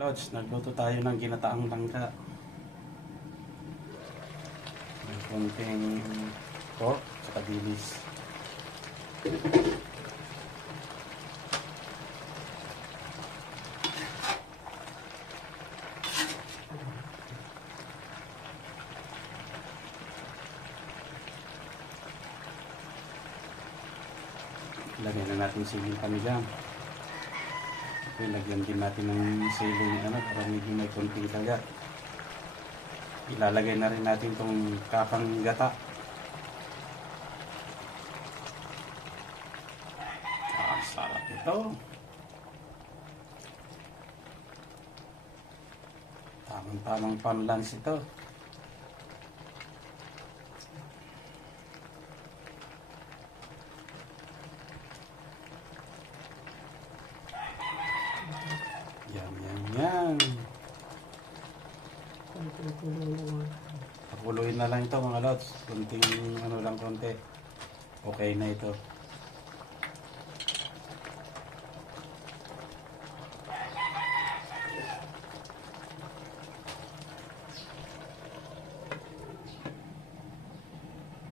Lods, nagluto tayo ng ginataang langka. May konting pork at dilis. Lagyan na natin siling panigang. Lagyan din natin ng siling para medyo may konting kagat. Ilalagay na rin natin itong kakang gata. Sarap ito. Tamang-tamang panlans ito. Yan. Pakuluin na lang ito mga lods. Konting konti. Okay na ito.